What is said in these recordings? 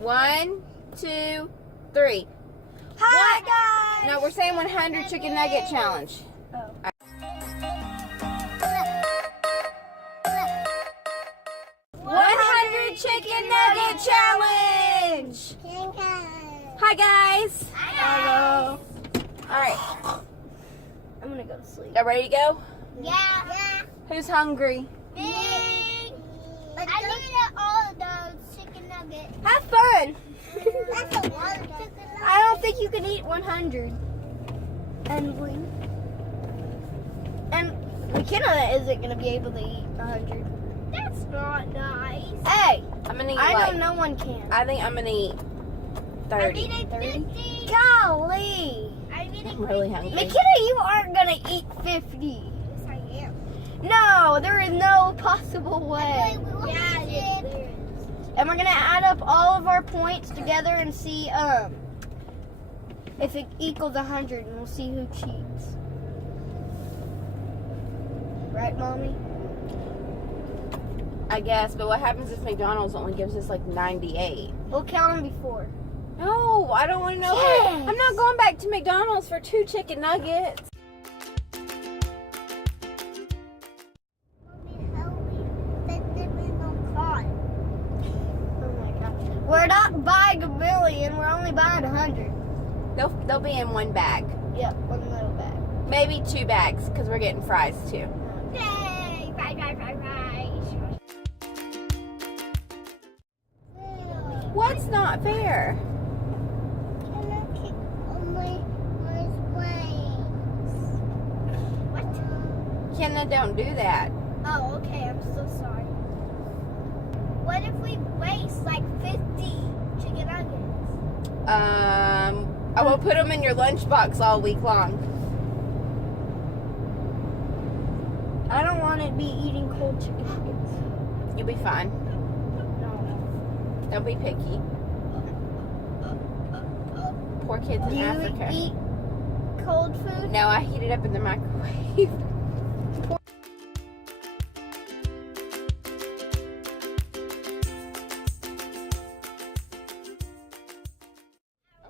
One, two, three. Hi guys! No, we're saying 100 chicken nugget challenge. Oh. 100 chicken nugget challenge. Hi guys. Hello. All right. I'm gonna go to sleep. Y'all ready to go? Yeah. Who's hungry? Me. I needed all of those chicken nuggets. Have fun! That's a lot of chicken nuggets. I don't think you can eat 100. And McKenna isn't gonna be able to eat 100. That's not nice. Hey! I'm gonna eat I know no one can. I think I'm gonna eat I 30. needed 50. Golly! I needed I'm really 50. hungry. McKenna, you aren't gonna eat 50. Yes, I am. No, there is no possible way. Yeah, there is. And we're gonna add up all of our points together and see if it equals 100, and we'll see who cheats. Right, Mommy? I guess, but what happens if McDonald's only gives us like 98? We'll count them before. No, I don't want to know. Yes. I'm not going back to McDonald's for 2 chicken nuggets. Oh my gosh. We're not buying a million, we're only buying 100. They'll be in one bag. Yep, one little bag. Maybe 2 bags, because we're getting fries too. Yay! Right. What's not fair? Can I kick on my What? Kenna, don't do that. Oh, okay. I'm so sorry. What if we waste like 50 chicken nuggets? I will put them in your lunchbox all week long. I don't want to be eating cold chicken nuggets. You'll be fine. No. Don't be picky. Poor kids in Do you Africa. eat cold food? No, I heat it up in the microwave.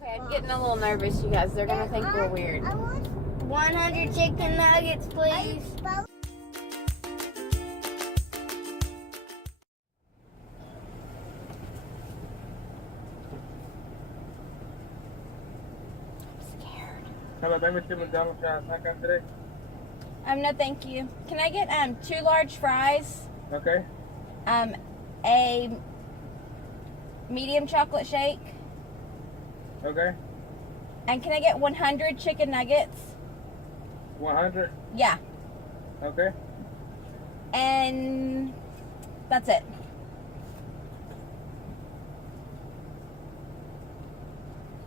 Okay, I'm getting a little nervous, you guys. They're gonna think we're weird. I want 100 chicken nuggets, please. Hello, baby. To McDonald's trying to snack out today. No, thank you. Can I get 2 large fries? Okay. A medium chocolate shake, Okay. and can I get 100 chicken nuggets? 100. Yeah, Okay. and that's it.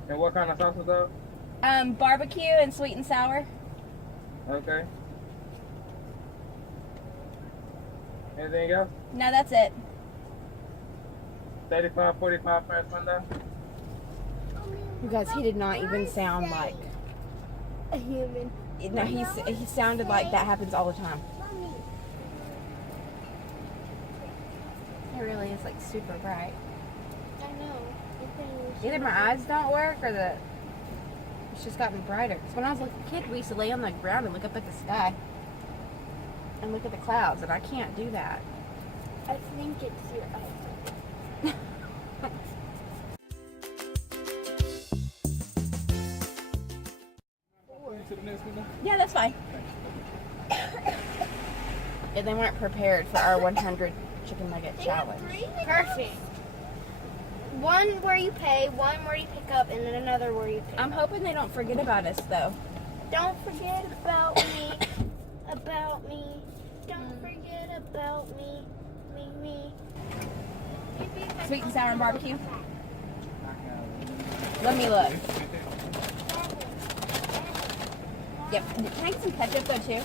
And what kind of sauce is that? Barbecue and sweet and sour. Okay. Anything else? No, that's it. 35.45 first Monday. You guys, he did not even sound like. A human. No, he sounded like that happens all the time. It really is like super bright. I know. Either my eyes don't work or it's just gotten brighter. Because when I was a kid, we used to lay on the ground and look up at the sky and look at the clouds, and I can't do that. I think it's your eyes. Yeah, that's fine. Yeah, they weren't prepared for our 100 chicken nugget challenge. Perfect. One where you pay, one where you pick up, and then another where you pick I'm up. hoping they don't forget about us, though. Don't forget about me. About me. Don't forget about me. Me. Sweet and sour and barbecue. Let me look. Yep. Can I get some ketchup, though, too?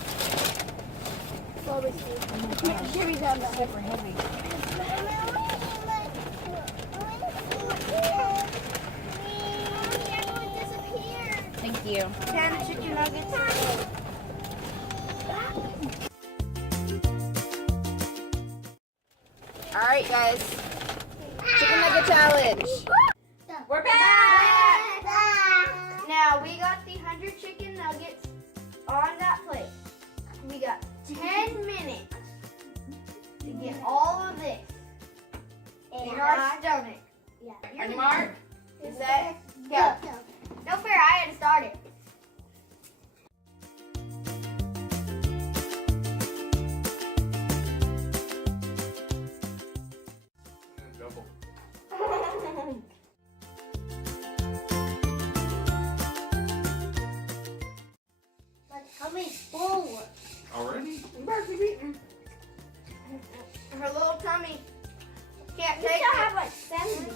Give me that. Super heavy. Thank you. 10 chicken nuggets. All right, guys. Chicken challenge. We're back. Now we got the 100 chicken nuggets on that plate. We got 10 minutes to get all of this in our stomach. On your mark, set, go. No fair, I had to start it. Double. My tummy's full. Already? You better keep eating. Her little tummy can't We take still it. have like 7.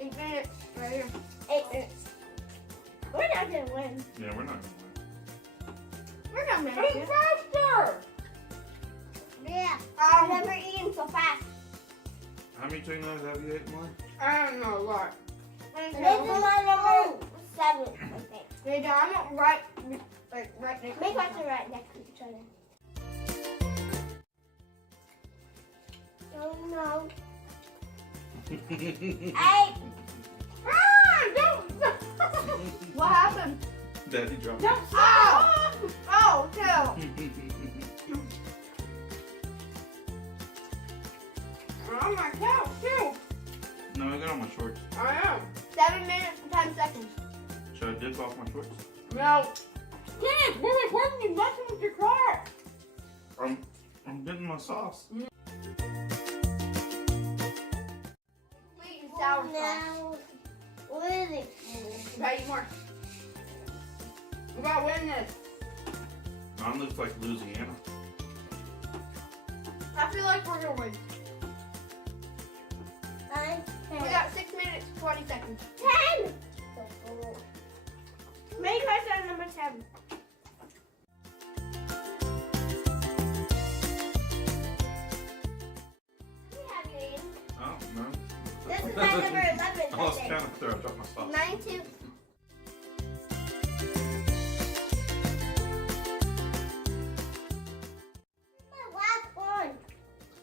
8 minutes right here. 8 minutes. We're not gonna win. Yeah, we're not gonna We're gonna make Eat it. faster. Yeah. I've never eaten so fast. win. How many chicken nuggets have you ate, Mike? I don't know a lot. This is my number 7, I think. Hey, John, I'm right next Make us right next to each other. Oh no. 8. What happened? Daddy dropped Don't it. stop. Oh, no. On my couch too. No, I got on my shorts. I am. 7 minutes and 10 seconds. Should I dip off my shorts? No. Yes, really important. You messing with your car. I'm getting my sauce. Sweet and sour sauce. Now, really. You gotta eat more. We gotta win this. Mine looks like Louisiana. I feel like we're gonna win. 9, We 10. got 6 minutes, 20 seconds. 10. Make us our number 7. Oh, no. This is my number 11, I I lost think. count after I dropped my sauce. 92. My last one.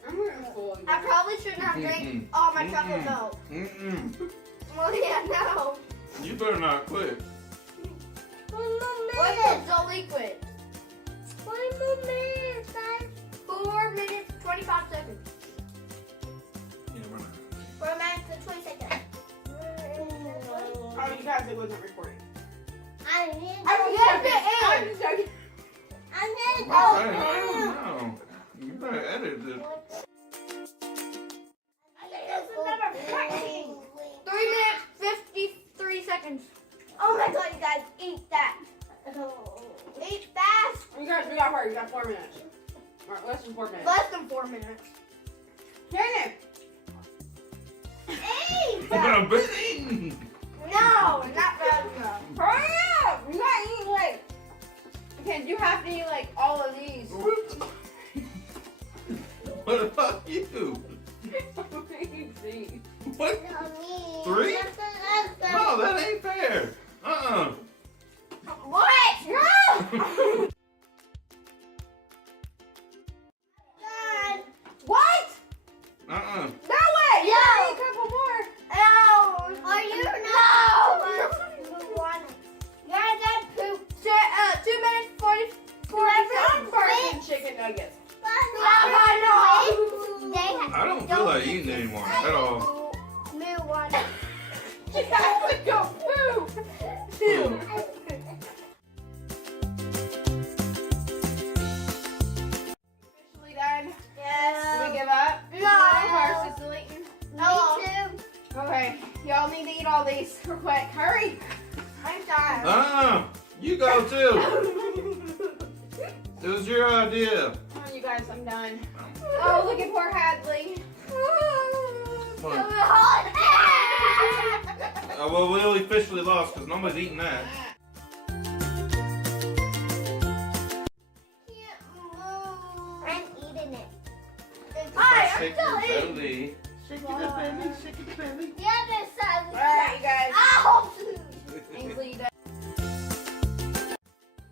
I'm rooting for you. I probably shouldn't have drank all my chocolate milk. Mm-mm. Well, yeah, no. You better not quit. One more What's minute. the liquid? One more minute, guys. 4 minutes, 25 seconds. Yeah, we're not. 4 minutes and 20 seconds. Oh, you guys, it wasn't recording. I need I'm just joking. I'm gonna Hey, go. I don't know. You better edit it. This is number 14. 3 minutes, 53 seconds. Oh my god, you guys, eat that. Eat fast. You guys, we got hurt. You got 4 minutes. Or less than 4 minutes. Less than 4 minutes. Dang it. Eat. I'm busy. No, not bad enough. Hurry up. You gotta eat like. Okay, you have to eat like all of these. What about you? Easy. What? Mommy. 3? That's No, that ain't fair. What? No! Dad. What? No way. You gotta eat a couple more. No. Are you No. not? One. You're that poop. 2 minutes, 44 seconds. First chicken nuggets. I don't feel like eating anymore at all. Move one. You have to go poop. Two. Officially done. Yes. Do we give up? No. Versus deleting. Me too. Okay, y'all need to eat all these real quick. Hurry. I'm tired. You go too. It was your idea. Come on, you guys, I'm done. Oh, look at poor Hadley. What? Well, we officially lost because nobody's eating that. I'm eating it. Hi, I'm Shake still your eating. belly. Shake your belly, shake your belly. The other side. Alright, you guys. Ow! Ainsley, you done?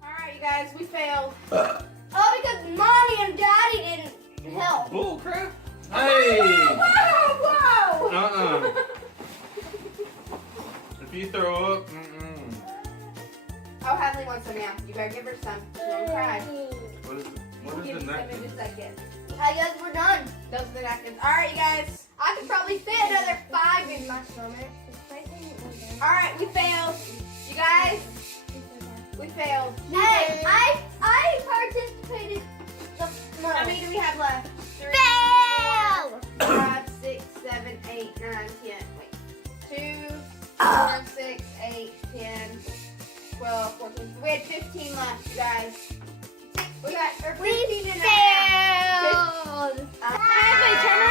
Alright, you guys, we failed. Oh, because mommy and daddy didn't help. Bull crap. Hey! Wow, better give her some. She won't cry. What is the napkin? In a second. Hi guys, we're done. Those are the napkins. Alright, you guys. I could probably fit another 5 in my stomach. Alright, we failed. You guys, we failed. Hey, I participated. No. How many do we have left? 3, Fail! 5, 6, 7, 8, 9, 10. Wait. 2, 4, 6, 8, 10, 12, 14. We had 15 left, you guys. We got 15 and a half. Failed! Ashley, turn